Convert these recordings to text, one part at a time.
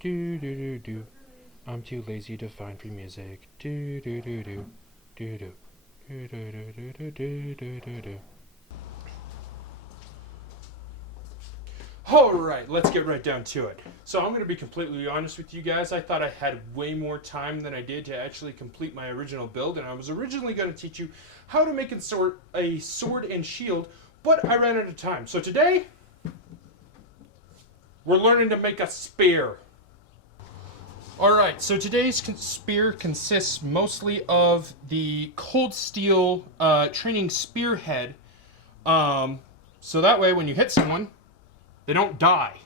Do do do do. I'm too lazy to find free music. Do do do do. Do do. Do do do do do do do do. Alright, let's get right down to it. So I'm going to be completely honest with you guys. I thought I had way more time than I did to actually complete my original build, and I was originally going to teach you how to make a sword and shield, but I ran out of time. So today, we're learning to make a spear. Alright, so today's spear consists mostly of the cold steel training spearhead. So that way when you hit someone, they don't die.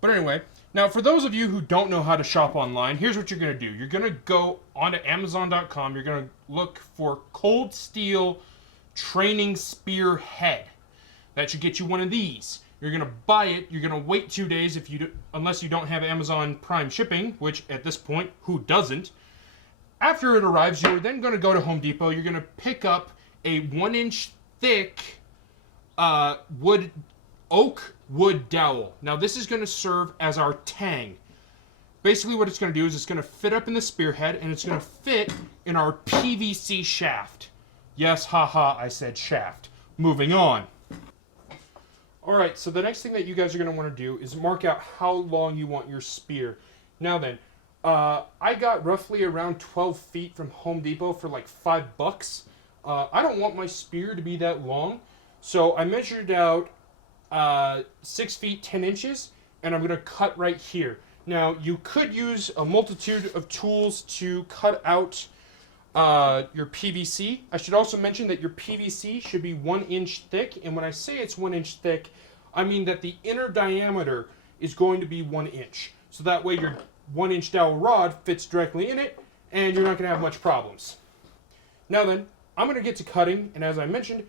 But anyway, now for those of you who don't know how to shop online, here's what you're going to do. You're going to go onto Amazon.com. You're going to look for cold steel training spearhead. That should get you one of these. You're going to buy it. You're going to wait 2 days unless you don't have Amazon Prime shipping, which at this point, who doesn't? After it arrives, you're then going to go to Home Depot. You're going to pick up a 1-inch thick oak wood dowel. Now this is going to serve as our tang. Basically what it's going to do is it's going to fit up in the spearhead and it's going to fit in our PVC shaft. Yes, haha, I said shaft. Moving on. Alright, so the next thing that you guys are going to want to do is mark out how long you want your spear. Now then, I got roughly around 12 feet from Home Depot for like $5. I don't want my spear to be that long, so I measured out 6 feet 10 inches, and I'm going to cut right here. Now, you could use a multitude of tools to cut out your PVC. I should also mention that your PVC should be 1 inch thick, and when I say it's 1 inch thick, I mean that the inner diameter is going to be 1 inch. So that way your 1 inch dowel rod fits directly in it, and you're not going to have much problems. Now then, I'm going to get to cutting, and as I mentioned,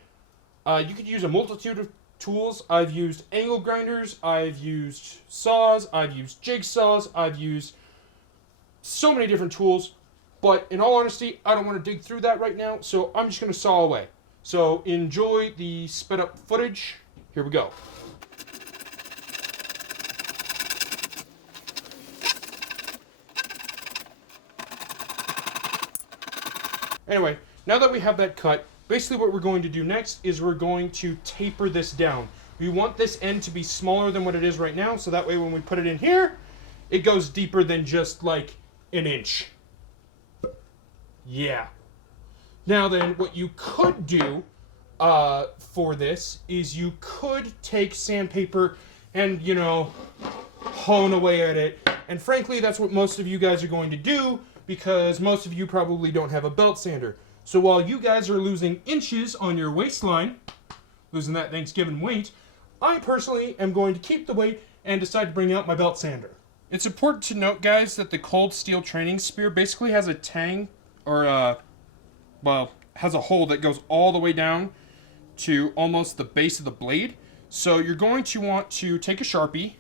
you could use a multitude of tools. I've used angle grinders, I've used saws, I've used jigsaws, I've used so many different tools, but in all honesty, I don't want to dig through that right now, so I'm just going to saw away. So enjoy the sped up footage. Here we go. Anyway, now that we have that cut, basically what we're going to do next is we're going to taper this down. We want this end to be smaller than what it is right now, so that way when we put it in here, it goes deeper than just like an inch. Yeah. Now then, what you could do for this is you could take sandpaper and, you know, hone away at it. And frankly, that's what most of you guys are going to do because most of you probably don't have a belt sander. So while you guys are losing inches on your waistline, losing that Thanksgiving weight, I personally am going to keep the weight and decide to bring out my belt sander. It's important to note, guys, that the cold steel training spear basically has a tang, or has a hole that goes all the way down to almost the base of the blade. So you're going to want to take a Sharpie,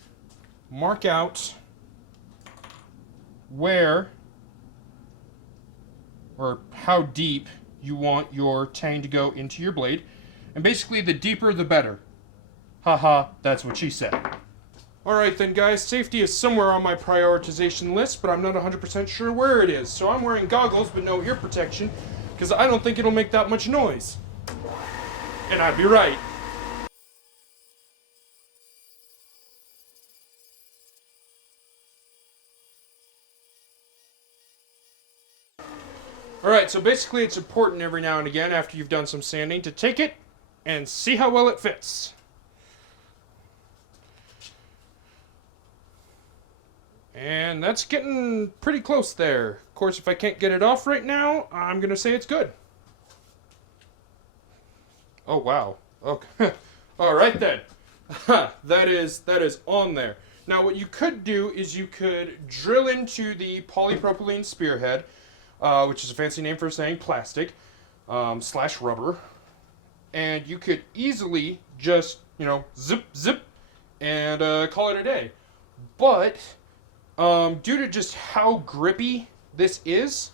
mark out where or how deep you want your tang to go into your blade. And basically, the deeper, the better. Haha, that's what she said. Alright then, guys, safety is somewhere on my prioritization list, but I'm not 100% sure where it is. So I'm wearing goggles, but no ear protection, because I don't think it'll make that much noise. And I'd be right. Alright, so basically it's important every now and again after you've done some sanding to take it and see how well it fits. And that's getting pretty close there. Of course, if I can't get it off right now, I'm going to say it's good. Oh, wow. Okay. Alright then. that is on there. Now what you could do is you could drill into the polypropylene spearhead, which is a fancy name for saying plastic, slash rubber. And you could easily just, you know, zip, zip, and call it a day. But, due to just how grippy this is,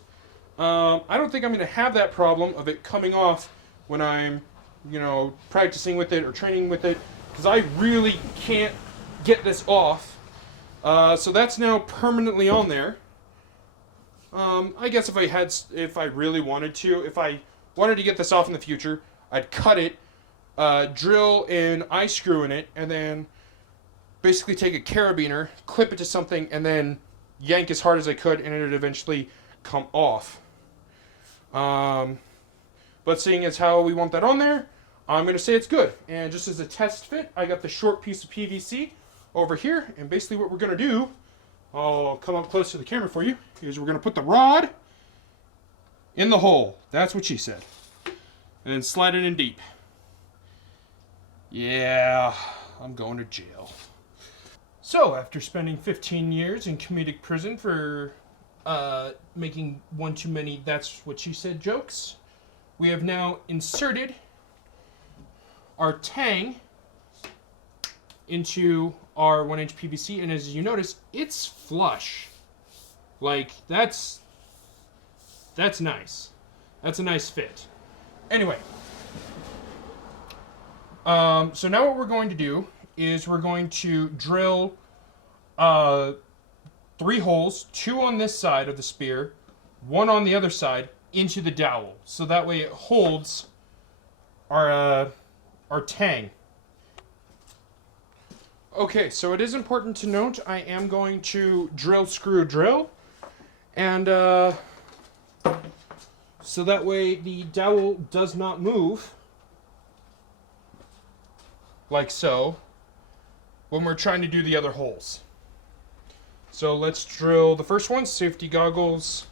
I don't think I'm going to have that problem of it coming off when I'm, you know, practicing with it or training with it, because I really can't get this off So that's now permanently on there. I guess if I really wanted to, if I wanted to get this off in the future, I'd cut it, drill an eye screw in it, and then basically take a carabiner, clip it to something, and then yank as hard as I could, and it'd eventually come off. But seeing as how we want that on there, I'm going to say it's good. And just as a test fit, I got the short piece of PVC over here, and basically what we're going to do, I'll come up close to the camera for you, is we're going to put the rod in the hole. That's what she said. And then slide it in deep. Yeah, I'm going to jail. So, after spending 15 years in comedic prison for making one too many "that's what she said" jokes, we have now inserted our tang into our 1-inch PVC, and as you notice, it's flush. Like, that's nice. That's a nice fit. Anyway, so now what we're going to do is we're going to drill 3 holes, 2 on this side of the spear, 1 on the other side, into the dowel. So that way it holds our tang. Okay, so it is important to note I am going to drill, screw, drill. And so that way the dowel does not move, like so, when we're trying to do the other holes. So let's drill the first one. Safety goggles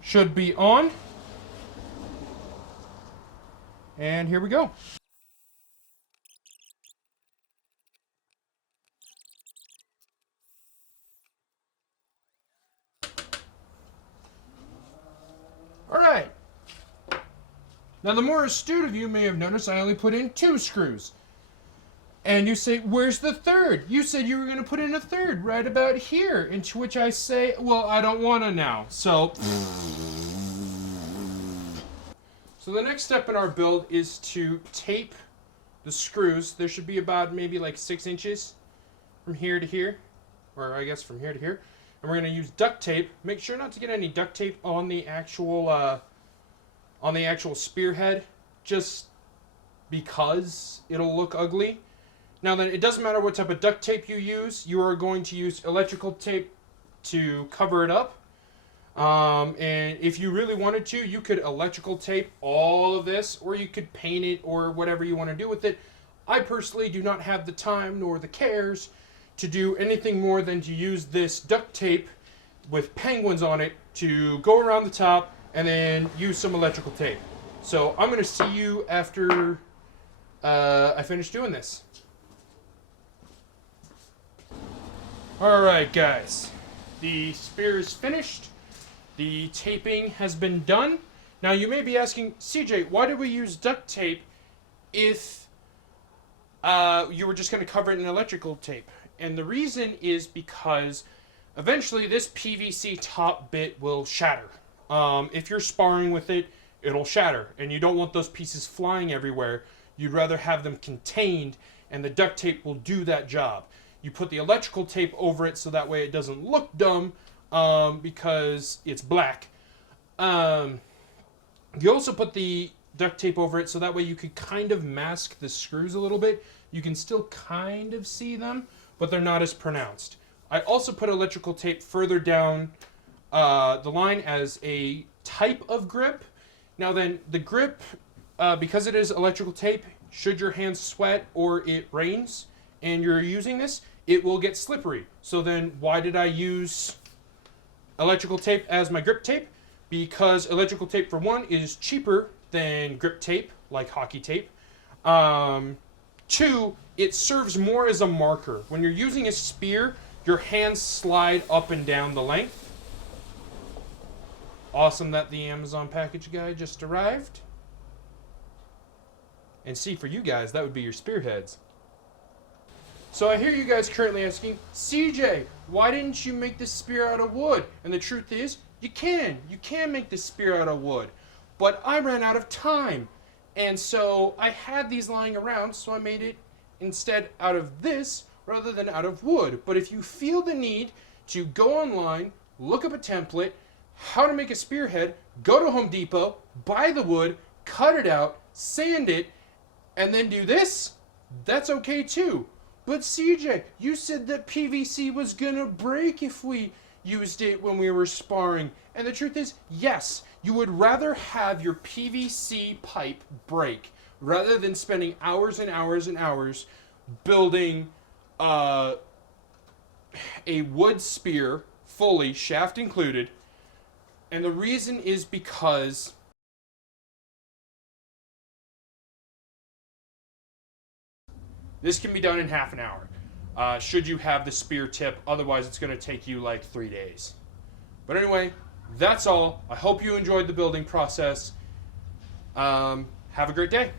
should be on. And here we go. Alright. Now the more astute of you may have noticed I only put in 2 screws. And you say, where's the third? You said you were going to put in a third right about here. And to which I say, well, I don't want to now. So the next step in our build is to tape the screws. There should be about maybe like 6 inches from here to here. Or I guess from here to here. And we're going to use duct tape. Make sure not to get any duct tape on the actual spearhead. Just because it'll look ugly. Now then, it doesn't matter what type of duct tape you use. You are going to use electrical tape to cover it up. And if you really wanted to, you could electrical tape all of this, or you could paint it, or whatever you want to do with it. I personally do not have the time nor the cares to do anything more than to use this duct tape with penguins on it to go around the top and then use some electrical tape. So I'm going to see you after I finish doing this. Alright guys, the spear is finished, the taping has been done. Now you may be asking, CJ, why did we use duct tape if you were just going to cover it in electrical tape? And the reason is because eventually this PVC top bit will shatter. If you're sparring with it, it'll shatter, and you don't want those pieces flying everywhere. You'd rather have them contained, and the duct tape will do that job. You put the electrical tape over it so that way it doesn't look dumb because it's black. You also put the duct tape over it so that way you could kind of mask the screws a little bit. You can still kind of see them, but they're not as pronounced. I also put electrical tape further down the line as a type of grip. Now then, the grip, because it is electrical tape, should your hands sweat or it rains and you're using this, it will get slippery. So then why did I use electrical tape as my grip tape? Because electrical tape, for one, is cheaper than grip tape, like hockey tape. 2, it serves more as a marker. When you're using a spear, your hands slide up and down the length. Awesome that the Amazon package guy just arrived. And see, for you guys, that would be your spearheads. So I hear you guys currently asking, CJ, why didn't you make this spear out of wood? And the truth is, you can make this spear out of wood. But I ran out of time. And so I had these lying around, so I made it instead out of this, rather than out of wood. But if you feel the need to go online, look up a template, how to make a spearhead, go to Home Depot, buy the wood, cut it out, sand it, and then do this, that's okay too. But CJ, you said that PVC was gonna break if we used it when we were sparring. And the truth is, yes, you would rather have your PVC pipe break rather than spending hours and hours and hours building a wood spear, fully, shaft included. And the reason is because this can be done in half an hour, should you have the spear tip. Otherwise, it's going to take you like 3 days. But anyway, that's all. I hope you enjoyed the building process. Have a great day.